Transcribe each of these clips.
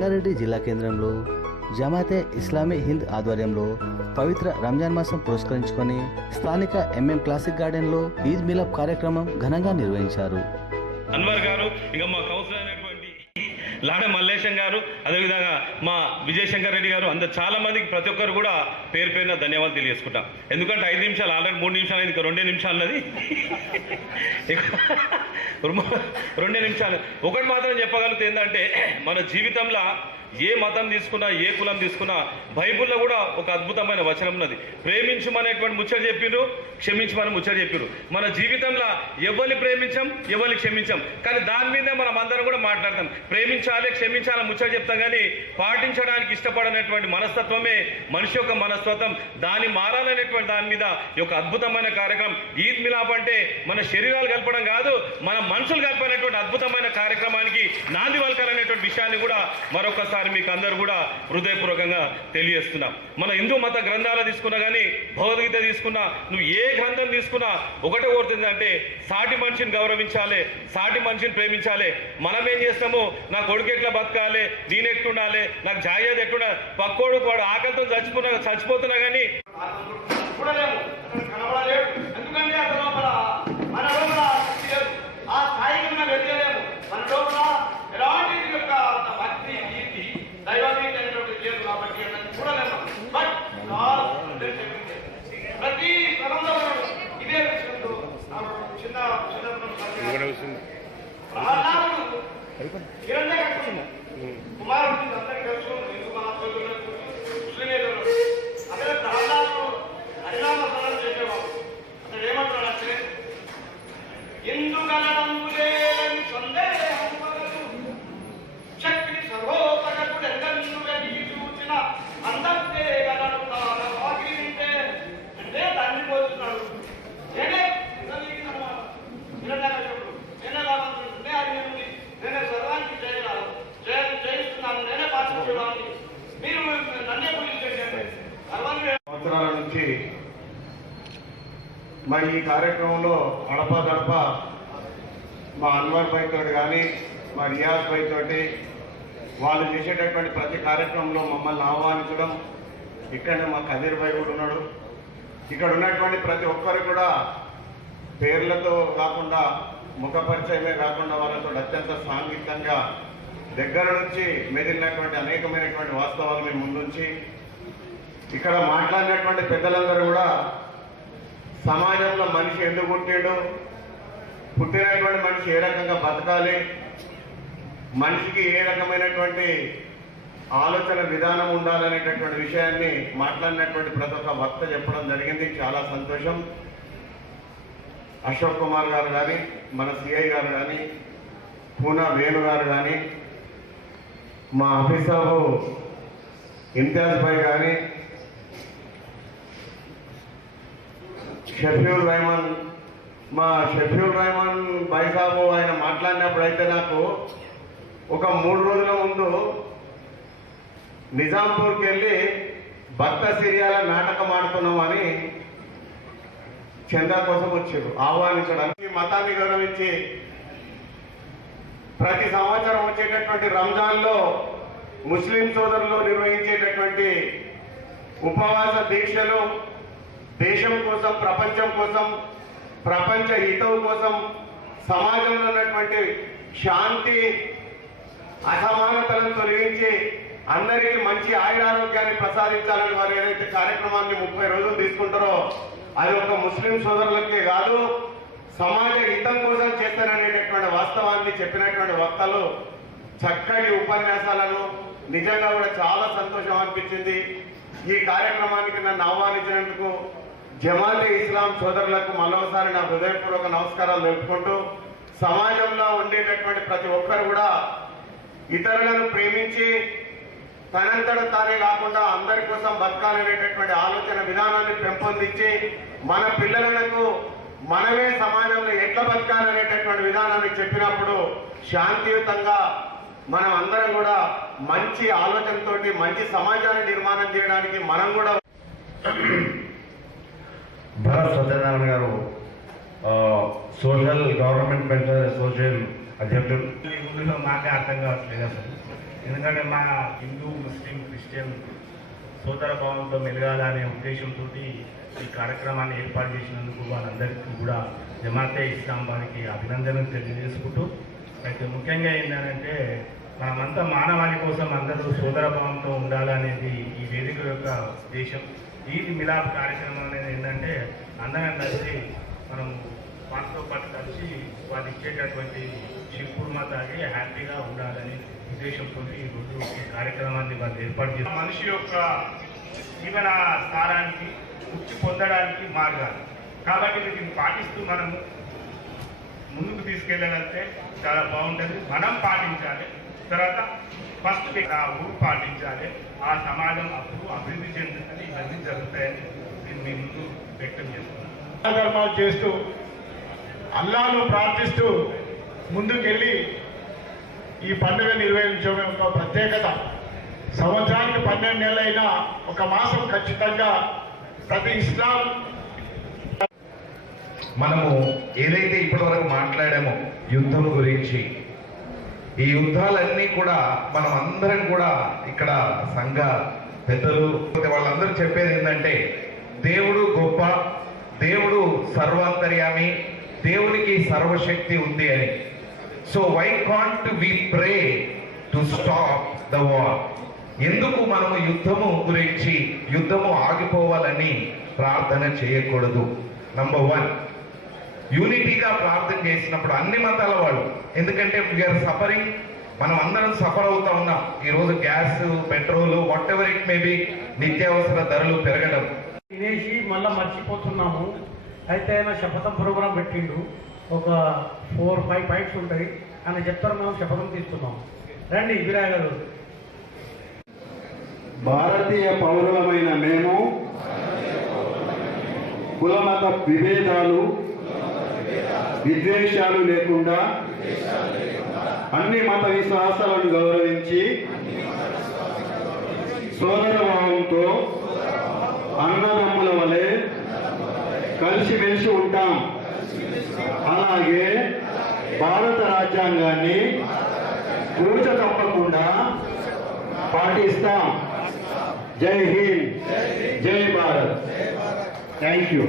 సంగారెడ్డి జిల్లా కేంద్రంలో జమాతే ఇస్లామీ హింద్ ఆధ్వర్యంలో పవిత్ర రంజాన్ మాసం పురస్కరించుకొని స్థానిక ఎంఎం క్లాసిక్ గార్డెన్లో ఈద్ మిలాద్ కార్యక్రమం ఘనంగా నిర్వహించారు. అన్వర్ గారు, ఇక మా కౌన్సిలర్ అయినటువంటి లాడ మల్లేశం గారు, అదేవిధంగా మా విజయశంకర్ రెడ్డి గారు, అందరు చాలా మందికి ప్రతి ఒక్కరు కూడా పేరు పేరున ధన్యవాదాలు తెలియజేసుకుంటాం. ఎందుకంటే 5 నిమిషాలు ఆల్రెడీ 3 నిమిషాలు, ఇంకా 2 నిమిషాలు ఉన్నది. 2 నిమిషాలు ఒకటి మాత్రం చెప్పగలిగితే ఏంటంటే, మన జీవితంలో ఏ మతం తీసుకున్నా, ఏ కులం తీసుకున్నా, బైబుల్లో కూడా ఒక అద్భుతమైన వచనం ఉన్నది. ప్రేమించమనేటువంటి ముచ్చట చెప్పిరు, క్షమించమని ముచ్చట చెప్పిరు. మన జీవితంలో ఎవరిని ప్రేమించాం, ఎవరిని క్షమించాం, కానీ దాని మీదే మనం అందరం కూడా మాట్లాడతాం. ప్రేమించాలి, క్షమించాలని ముచ్చట చెప్తాం, కానీ పాటించడానికి ఇష్టపడనటువంటి మనస్తత్వమే మనిషి యొక్క మనస్తత్వం. దాన్ని మారాలనేటువంటి దాని మీద ఈ యొక్క అద్భుతమైన కార్యక్రమం ఈద్ మిలాద్ అంటే మన శరీరాలు కలపడం కాదు, మన మనుషులు కలిపేటువంటి అద్భుతమైన కార్యక్రమానికి నాంది పలకాలనేటువంటి విషయాన్ని కూడా మరొకసారి మీకు అందరూ కూడా హృదయపూర్వకంగా తెలియజేస్తున్నాం. మన హిందూ మత గ్రంథాలు తీసుకున్నా కానీ, భగవద్గీత తీసుకున్నా, నువ్వు ఏ గ్రంథం తీసుకున్నా ఒకటే కోరుతుంది అంటే, సాటి మనిషిని గౌరవించాలి, సాటి మనిషిని ప్రేమించాలి. మనం ఏం చేస్తాము, నా కొడుకు ఎట్లా బతకాలి, నేను ఎట్లుండాలి, నాకు జాగ్రత్త ఎట్లుండాలి, పక్కోడు వాడు ఆకలితో చచ్చిపోతున్నా కానీ ప్రతి తరంలో ఇదే విషయంలో చిన్న కుమారుడు అందరికీ తెలుసు, ముస్లిం అదే ప్రహ్లాదు హరినామ స్మరణ చేసేవాడు. అతడు ఏమంటాడంటే, ఎందుకనడంబులేని సందేహం శక్తి సర్వోపగతుడు ఎందెందు వెలిగి చూచిన అందరితే గలడు తాను వాకిలింటే అంటే తండ్రి పోతున్నాడు. నేనే నేనే సర్వానికి చేయిస్తున్నాను, నేనే పాటించేవాడిని, మీరు నన్నే పూజించండి. సంవత్సరాల నుంచి మరి ఈ కార్యక్రమంలో గడప గడప మా అన్వర్ భాయ్ తోటి కానీ, మా రియాజ్ భాయ్ తోటి వాళ్ళు చేసేటటువంటి ప్రతి కార్యక్రమంలో మమ్మల్ని ఆహ్వానించడం. ఇక్కడనే మా కదీర్ భాయ్ కూడా ఉన్నాడు. ఇక్కడ ఉన్నటువంటి ప్రతి ఒక్కరు కూడా పేర్లతో కాకుండా, ముఖ పరిచయమే కాకుండా వాళ్ళతో అత్యంత సాంఘికంగా దగ్గర నుంచి మెదిలినటువంటి అనేకమైనటువంటి వాస్తవాలు మేము ముందుంచి ఇక్కడ మాట్లాడినటువంటి పెద్దలందరూ కూడా సమాజంలో మనిషి ఎందుకు పుట్టాడు, పుట్టినటువంటి మనిషి ఏ రకంగా బతకాలి, మనిషికి ఏ రకమైనటువంటి ఆలోచన విధానం ఉండాలనేటటువంటి విషయాన్ని మాట్లాడినటువంటి ప్రతి ఒక్క వక్త చెప్పడం జరిగింది. చాలా సంతోషం. అశోక్ కుమార్ గారు కానీ, మన సిఐ గారు కానీ, పూనా వేణు గారు కానీ, మా ఆఫీసాబు ఇంతియాజ్ భాయ్ కానీ, షఫీల్ రెహమాన్, మా షఫీల్ రెహమాన్ భాయ్ సాబు ఆయన మాట్లాడినప్పుడు అయితే నాకు ఒక 3 రోజుల ముందు నిజాంపూర్కి వెళ్ళి భక్త సిరియాల నాటకం ఆడుతున్నామని చందా కోసం వచ్చారు ఆహ్వానించడానికి. మతాన్ని గౌరవించి ప్రతి సంవత్సరం వచ్చేటటువంటి రంజాన్లో ముస్లిం సోదరులు నిర్వహించేటటువంటి ఉపవాస దీక్షలు దేశం కోసం, ప్రపంచం కోసం, ప్రపంచ హితం కోసం, సమాజంలో ఉన్నటువంటి శాంతి అసమానతలను తొలగించి అందరికీ మంచి ఆయురారోగ్యాన్ని ప్రసాదించాలని వారు ఏదైతే కార్యక్రమాన్ని 30 రోజులు తీసుకుంటారో అది ఒక ముస్లిం సోదరులకే కాదు, సమాజ హితం కోసం చేస్తారనేటటువంటి వాస్తవాన్ని చెప్పినటువంటి వక్తలు చక్కటి ఉపన్యాసాలను నిజంగా కూడా చాలా సంతోషం అనిపించింది. ఈ కార్యక్రమానికి నన్ను ఆహ్వానించినందుకు జమాతే ఇస్లాం సోదరులకు మరోసారి నా హృదయపూర్వక నమస్కారాలు తెలుపుకుంటూ, సమాజంలో ఉండేటటువంటి ప్రతి ఒక్కరు కూడా ఇతరులను ప్రేమించి తనంతట తానే కాకుండా అందరి కోసం బతకాలనేటటువంటి ఆలోచన విధానాన్ని పెంపొందించి మన పిల్లలకు మనమే సమాజంలో ఎట్లా బతకాలనేటటువంటి విధానాన్ని చెప్పినప్పుడు శాంతియుతంగా మనం అందరం కూడా మంచి ఆలోచనతోటి మంచి సమాజాన్ని నిర్మాణం చేయడానికి మనం కూడా. భరత్ సత్యనారాయణ గారు సోషల్ గవర్నమెంట్ వెల్ఫేర్ అసోసియేషన్ అధ్యక్షులు ఈ ఊళ్ళో మాకే అర్థం కావట్లేదు అసలు. ఎందుకంటే మా హిందూ ముస్లిం క్రిస్టియన్ సోదర భావంతో మెలగాలనే ఉద్దేశంతో ఈ కార్యక్రమాన్ని ఏర్పాటు చేసినందుకు వాళ్ళందరికీ కూడా జమాతే ఇస్లాం వారికి అభినందనలు తెలియజేసుకుంటూ, అయితే ముఖ్యంగా ఏంటంటే మనమంతా మానవాళి కోసం అందరూ సోదర భావంతో ఉండాలనేది ఈ వేదిక యొక్క ఉద్దేశం. ఈద్ మిలాద్ కార్యక్రమం అనేది ఏంటంటే అందరం కలిసి మనం వాళ్ళతో పాటు కలిసి వాళ్ళు ఇచ్చేటటువంటి షిర్కుర్మా తాగి హ్యాపీగా ఉండాలని ఉద్దేశంతో ఈరోజు ఈ కార్యక్రమాన్ని వాళ్ళు ఏర్పాటు చేస్తారు. మనిషి యొక్క జీవన స్థానానికి ముక్తి పొందడానికి మార్గాలు కాబట్టి వీటిని పాటిస్తూ మనము ముందుకు తీసుకెళ్ళాలంటే చాలా బాగుంటుంది. మనం పాటించాలి, తర్వాత ఫస్ట్ ఆ ఊరు పాటించాలి, ఆ సమాజం అప్పుడు అభివృద్ధి చెందుతుంది. ఇవన్నీ జరుగుతాయని నేను మీ ముందు వ్యక్తం చేస్తున్నాను. ధర్మాలు చేస్తూ అల్లాను ప్రార్థిస్తూ ముందుకెళ్ళి ఈ పండుగ నిర్వహించడం ఒక ప్రత్యేకత. సంవత్సరానికి 12 నెలలైనా ఒక మాసం ఖచ్చితంగా ప్రతి ఇస్లాం మనము ఏదైతే ఇప్పటివరకు మాట్లాడామో యుద్ధం గురించి, ఈ యుద్ధాలన్నీ కూడా మనం అందరం కూడా ఇక్కడ సంఘ పెద్దలు వాళ్ళందరూ చెప్పేది ఏంటంటే దేవుడు గొప్ప, దేవుడు సర్వాంతర్యామి, దేవునికి సర్వశక్తి ఉంది అని. So why can't we pray to stop the war? ఎందుకు మనము యుద్ధము ఆగిపోవాలని ప్రార్థన చేయకూడదు? నంబర్ 1, యూనిటీగా ప్రార్థన చేసినప్పుడు అన్ని మతాల వాళ్ళు, ఎందుకంటే వీఆర్ సఫరింగ్, మనం అందరం సఫర్ అవుతా ఉన్నాం. ఈరోజు gas, petrol, what ever it may be, నిత్యావసర ధరలు పెరగడం. తినేసి మళ్ళీ మర్చిపోతున్నాము. అయితే ఆయన శపథం ప్రోగ్రాం పెట్టిండు, ఒక 4-5 పాయింట్స్ ఉంటాయి అని చెప్తారు. మనం శపథం తీసుకున్నాం. రండి విరాయ్ గారు. భారతీయ పౌరులమైన మేము కులమత విభేదాలు విద్వేషాలు లేకుండా అన్ని మత విశ్వాసాలను గౌరవించి సోదరభావంతో అన్నదమ్ముల వలె కలిసిమెలిసి ఉంటాం. అలాగే భారత రాజ్యాంగాన్ని తూచ తప్పకుండా పాటిస్తాం. జై హింద్, జై భారత్. Thank you.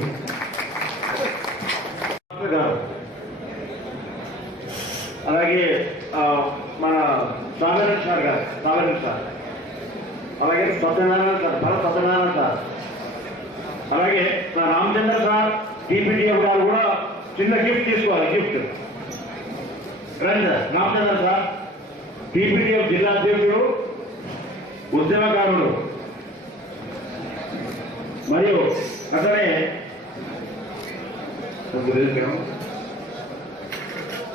అలాగే మన సాగర్ సార్ గారు, అలాగే సత్యనారాయణ సార్, భరత్ సత్యనారాయణ సార్, అలాగే నా రామచంద్ర సార్, టీపీటీఎఫ్ గారు కూడా చిన్న గిఫ్ట్ తీసుకోవాలి. గిఫ్ట్ రండి సార్. రామచంద్ర సార్ టీపీటీఎఫ్ జిల్లా అధ్యక్షుడు, ఉద్యమకారుడు, మరియు అట్లనే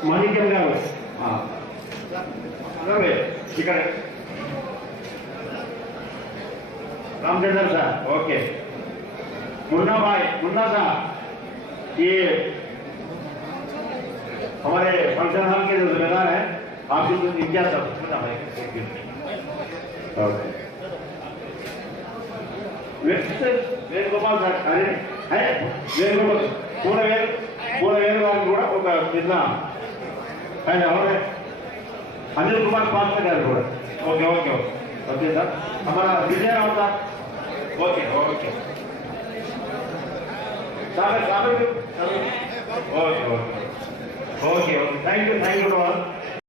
మాణిక్యం గారు ఇక్కడ, रामचंद्र सर, ओके. मुन्ना भाई, मुन्ना साहब, ये हमारे फंक्शन हॉल के जो जिम्मेदार हैं, आपकी जो इम्तियाज साहब, मुन्ना भाई వేణుగోపాల్ సార్, అదే వేణుగోపాల్ పూలవేలు గారిని కూడా ఒక చిన్న ఆయన ఎవరే అనిల్ కుమార్ పాస్టర్ గారు కూడా. Okay okay okay okay sir. हमारा विजयराम साहब, okay okay Sagar Sagar okay okay okay thank you all.